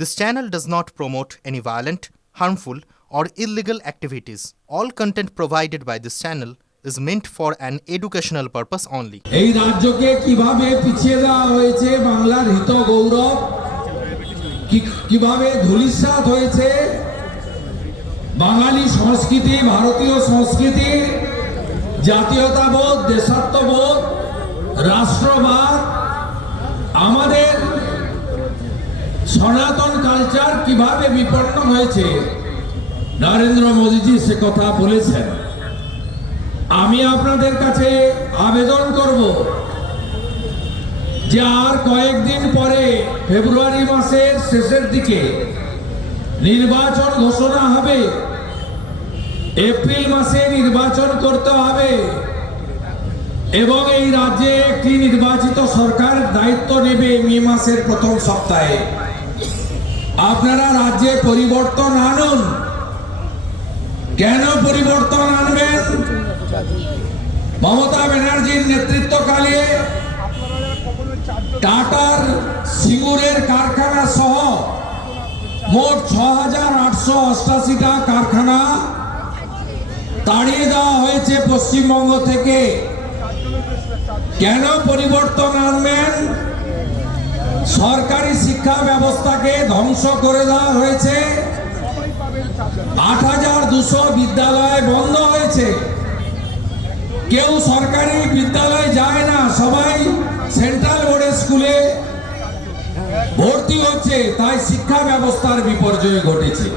This channel does not promote any violent, harmful, or illegal activities. All content provided by this channel is meant for an educational purpose only. এই রাজ্যকে কিভাবে পিছিয়ে দেওয়া হয়েছে, বাংলার হিত গৌরব কিভাবে ধূলিসাৎ হয়েছে, বাঙালি সংস্কৃতি, ভারতীয় সংস্কৃতি, জাতীয়তাবোধ, দেশাত্মবোধ, রাষ্ট্রবাদ, আমাদের সনাতন কালচার কিভাবে বিপন্ন হয়েছে, নরেন্দ্র মোদীজি সে কথা বলেছেন। আমি আপনাদের কাছে আবেদন করব যে আর কয়েকদিন পরে ফেব্রুয়ারি মাসের শেষের দিকে নির্বাচন ঘোষণা হবে, এপ্রিল মাসে নির্বাচন করতে হবে এবং এই রাজ্যে একটি নির্বাচিত সরকার দায়িত্ব নেবে মে মাসের প্রথম সপ্তাহে। আপনারা রাজ্যে পরিবর্তন আনুন। কেন পরিবর্তন আনবেন? মমতা ব্যানার্জির নেতৃত্বকালে টাটার সিঙ্গুরের কারখানা সহ মোট ৬,৮৮৮টা কারখানা তাড়িয়ে দেওয়া হয়েছে পশ্চিমবঙ্গ থেকে। কেন পরিবর্তন আনবেন? সরকারি শিক্ষা ব্যবস্থাকে ধ্বংস করে দেওয়া হয়েছে। ৮,২০০ বিদ্যালয় বন্ধ হয়েছে। কেউ সরকারি বিদ্যালয় যায় না, সবাই সেন্ট্রাল বোর্ডের স্কুলে ভর্তি হচ্ছে। তাই শিক্ষা ব্যবস্থার বিপর্যয় ঘটেছে।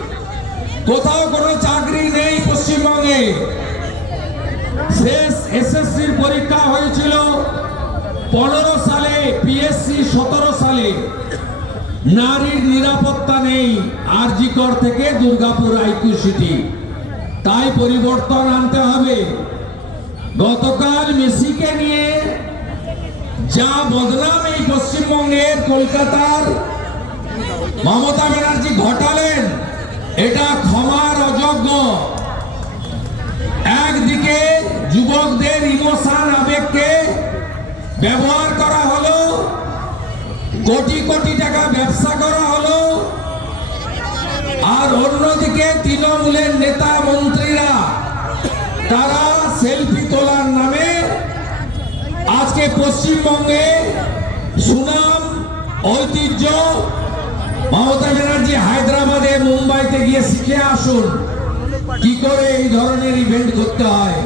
কোথাও কোনো চাকরি নেই পশ্চিমবঙ্গে। শেষ এসএসসির পরীক্ষা হয়েছিল 15 সালে, পিএসসি 17 সালে। নারীর নিরাপত্তা নেই আরজিকর থেকে দুর্গাপুর আইকিউ সিটি। তাই পরিবর্তন আনতে হবে। গতকাল মেসিকে নিয়ে যা বদনাম এই পশ্চিমবঙ্গের কলকাতার মমতা ব্যানার্জি ঘটালেন, এটা ক্ষমার অযোগ্য। একদিকে যুবকদের ইমোশন, আবেগকে ব্যবহার করা হলো, কোটি কোটি টাকা ব্যবসা করা হলো, আর অন্যদিকে তৃণমূলের নেতা মন্ত্রীরা তারা সেলফি তোলার নামে আজকে পশ্চিমবঙ্গে সুনাম, ঐতিহ্য। মমতা ব্যানার্জি হায়দ্রাবাদে, মুম্বাইতে গিয়ে শিখে আসুন কি করে এই ধরনের ইভেন্ট করতে হয়।